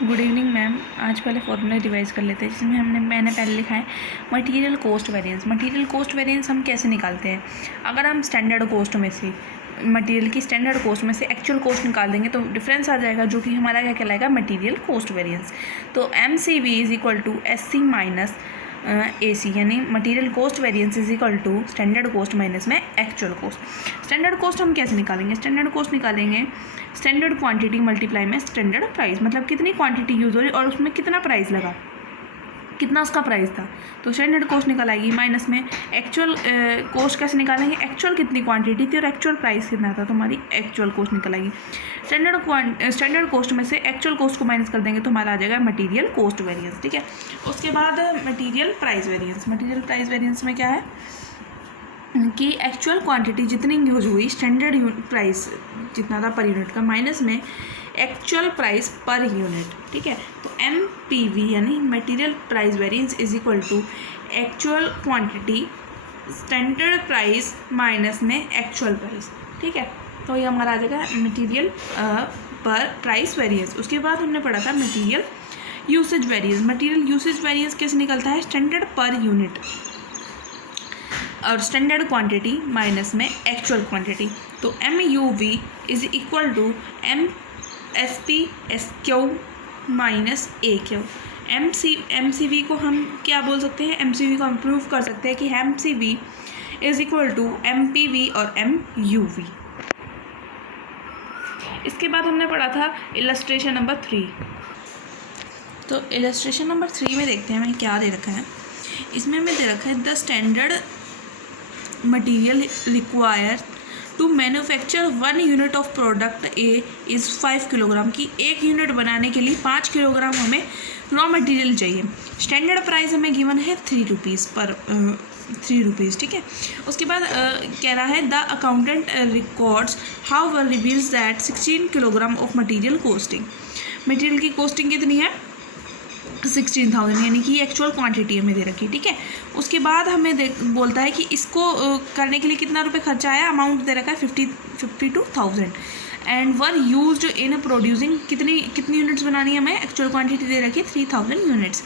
Good evening ma'am. आज पहले formula revise कर लेते हैं, जिसमें मैंने पहले लिखा है material cost variance. Material cost variance हम कैसे निकालते हैं? अगर हम स्टैंडर्ड कॉस्ट में से मटेरियल की स्टैंडर्ड कॉस्ट में से एक्चुअल कॉस्ट निकाल देंगे तो डिफरेंस आ जाएगा, जो कि हमारा क्या कहलाएगा, मटेरियल कॉस्ट वेरिएंस। तो MCV is equal to SC minus AC, यानी material cost variance is equal to standard cost minus में एक्चुअल कॉस्ट। स्टैंडर्ड कॉस्ट हम कैसे निकालेंगे? स्टैंडर्ड कॉस्ट निकालेंगे स्टैंडर्ड क्वांटिटी मल्टीप्लाई में स्टैंडर्ड प्राइस, मतलब कितनी क्वांटिटी यूज़ हो रही और उसमें कितना प्राइस लगा, कितना उसका प्राइस था, तो स्टैंडर्ड कॉस्ट निकल आएगी। माइनस में एक्चुअल कॉस्ट कैसे निकालेंगे? एक्चुअल कितनी क्वांटिटी थी और एक्चुअल प्राइस कितना था, तो हमारी एक्चुअल कॉस्ट निकल आएगी। स्टैंडर्ड कॉस्ट में से एक्चुअल कॉस्ट को माइनस कर देंगे तो हमारा आ जाएगा मटेरियल कॉस्ट वेरिएंस। ठीक है, उसके बाद material price variance. Material price variance में क्या है कि एक्चुअल क्वांटिटी जितनी यूज हुई, स्टैंडर्ड प्राइस जितना था पर यूनिट का, माइनस में एक्चुअल प्राइस पर यूनिट। ठीक है, तो MPV यानी material price variance is equal to actual quantity standard price minus में एक्चुअल प्राइस। ठीक है, तो ये हमारा आ जाएगा मटेरियल पर प्राइस वेरिएंस। उसके बाद हमने पढ़ा था material usage variance. Material usage variance कैसे निकलता है? स्टैंडर्ड पर यूनिट और स्टैंडर्ड क्वांटिटी माइनस में एक्चुअल क्वांटिटी। तो MUV is equal to SQ minus AQ। MCV को हम क्या बोल सकते हैं? MCV को हम प्रूव कर सकते हैं कि MCV is equal to MPV और MUV। इसके बाद हमने पढ़ा था इलस्ट्रेशन नंबर 3। तो इलस्ट्रेशन नंबर 3 में देखते हैं हमें क्या दे रखा है। इसमें हमें दे रखा है the standard material required to manufacture 1 unit of product A is 5 kilogram की। 1 यूनिट बनाने के लिए 5 किलोग्राम हमें रॉ मटेरियल चाहिए। स्टैंडर्ड प्राइस हमें गिवन है 3 रुपीज़। ठीक है, उसके बाद कह रहा है the accountant records how were reveals that 16 kilogram of material costing. Material की कॉस्टिंग कितनी है? 16,000, यानी कि एक्चुअल क्वांटिटी हमें दे रखी है। ठीक है, उसके बाद हमें बोलता है कि इसको करने के लिए कितना रुपए खर्चा आया। अमाउंट दे रखा है 52,000 and were used in producing. कितनी यूनिट्स बनानी है हमें? एक्चुअल क्वांटिटी दे रखी है 3000 यूनिट्स।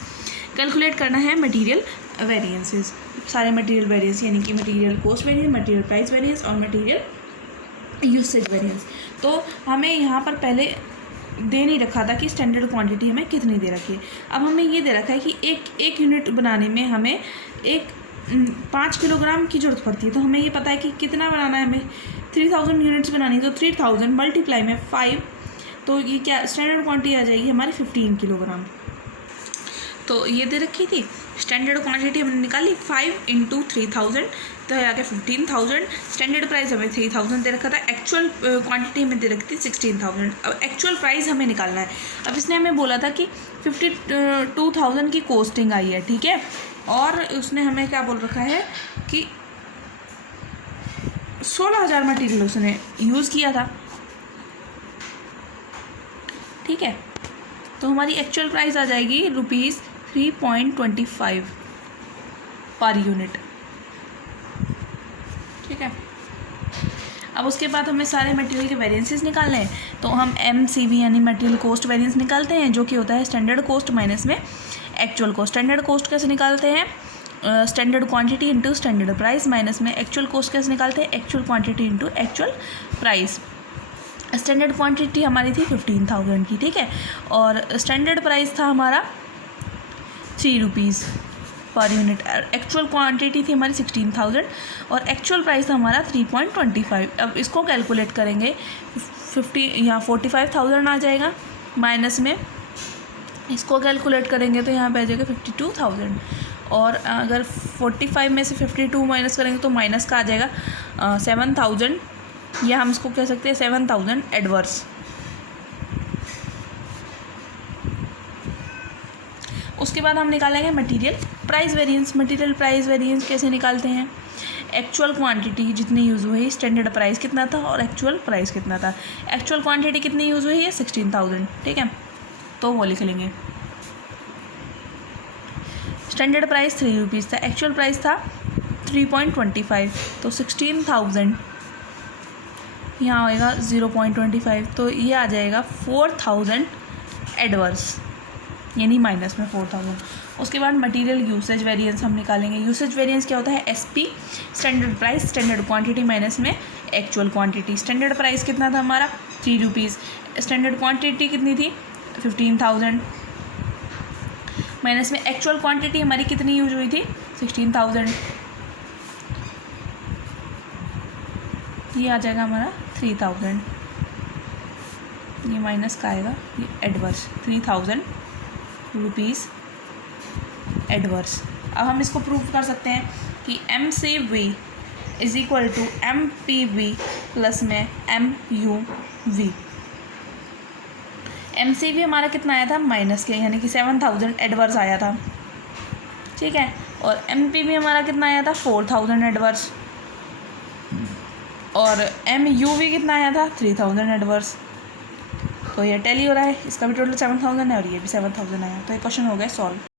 कैलकुलेट करना है मटीरियल वेरिएंसेस, सारे मटीरियल वेरिएंस, यानी कि material cost variance, material price variance और मटीरियल यूसेज वेरिएंस। तो हमें यहाँ पर पहले दे नहीं रखा था कि स्टैंडर्ड क्वांटिटी हमें कितनी दे रखी है। अब हमें ये दे रखा है कि एक यूनिट बनाने में हमें 5 किलोग्राम की ज़रूरत पड़ती है। तो हमें ये पता है कि कितना बनाना है, हमें 3000 यूनिट्स बनानी है। तो 3000 मल्टीप्लाई में 5, तो ये क्या स्टैंडर्ड क्वांटिटी आ जाएगी हमारी 15 किलोग्राम। तो ये दे रखी थी स्टैंडर्ड क्वांटिटी हमने निकाली 5 × 3000, तो आ गया 15,000। स्टैंडर्ड प्राइस हमें 3000 दे रखा था, एक्चुअल क्वांटिटी हमें दे रखी थी 16,000। अब एक्चुअल प्राइस हमें निकालना है। अब इसने हमें बोला था कि 52,000 की कॉस्टिंग आई है। ठीक है, और उसने हमें क्या बोल रखा है कि 16,000 मटीरियल उसने यूज़ किया था। ठीक है, तो हमारी एक्चुअल प्राइस आ जाएगी ₹3.25 पर यूनिट। ठीक है, अब उसके बाद हमें सारे मटेरियल के वेरिएंसेस निकालने हैं। तो हम MCV यानी मटेरियल कॉस्ट वेरिएंस निकालते हैं, जो कि होता है स्टैंडर्ड कॉस्ट माइनस में एक्चुअल कॉस्ट। स्टैंडर्ड कॉस्ट कैसे निकालते हैं? Standard quantity into standard price minus में एक्चुअल कॉस्ट कैसे निकालते हैं? Actual quantity into actual price. Standard quantity हमारी थी 15,000 की। ठीक है, और स्टैंडर्ड प्राइस था हमारा 3 rupees per unit. Actual quantity थी हमारी 16,000 और एक्चुअल प्राइस था हमारा 3.25। अब इसको कैलकुलेट करेंगे 45,000 आ जाएगा, माइनस में इसको कैलकुलेट करेंगे तो यहाँ पे आ जाएगा 52,000। और अगर 45 में से 52 माइनस करेंगे तो माइनस का आ जाएगा 7,000, या हम इसको कह सकते हैं 7,000 एडवर्स। उसके बाद हम निकालेंगे material price variance. Material price variance कैसे निकालते हैं? एक्चुअल क्वांटिटी जितनी यूज़ हुई, स्टैंडर्ड प्राइस कितना था और एक्चुअल प्राइस कितना था। एक्चुअल क्वांटिटी कितनी यूज़ हुई है? 16,000। ठीक है, तो वो लिख लेंगे। स्टैंडर्ड प्राइस 3 रुपीज़ था, एक्चुअल प्राइस था 3.25, तो 16,000 यहाँ आएगा 0.25, तो ये आ जाएगा 4,000 एडवर्स यानी माइनस में 4000। उसके बाद मटेरियल यूसेज वेरिएंस हम निकालेंगे। यूसेज वेरिएंस क्या होता है, SP standard price standard quantity minus में एक्चुअल क्वांटिटी। स्टैंडर्ड प्राइस कितना था हमारा 3 रुपीज़, स्टैंडर्ड क्वांटिटी कितनी थी 15,000 माइनस में एक्चुअल क्वांटिटी हमारी कितनी यूज हुई थी 16,000। ये आ जाएगा हमारा 3,000, ये माइनस का आएगा ये एडवर्स 3,000 रुपीज़ एडवर्स। अब हम इसको प्रूव कर सकते हैं कि m c v is equal to m p v plus में m u v. M c v हमारा कितना आया था माइनस के, यानी कि 7,000 एडवर्स आया था, ठीक है। और एम पी वी हमारा कितना आया था 4,000 एडवर्स, और एम यू वी कितना आया था 3,000 एडवर्स। तो ये टैली हो रहा है, इसका भी टोटल 7,000 है और ये भी 7,000 आया। तो ये क्वेश्चन हो गया सॉल्व।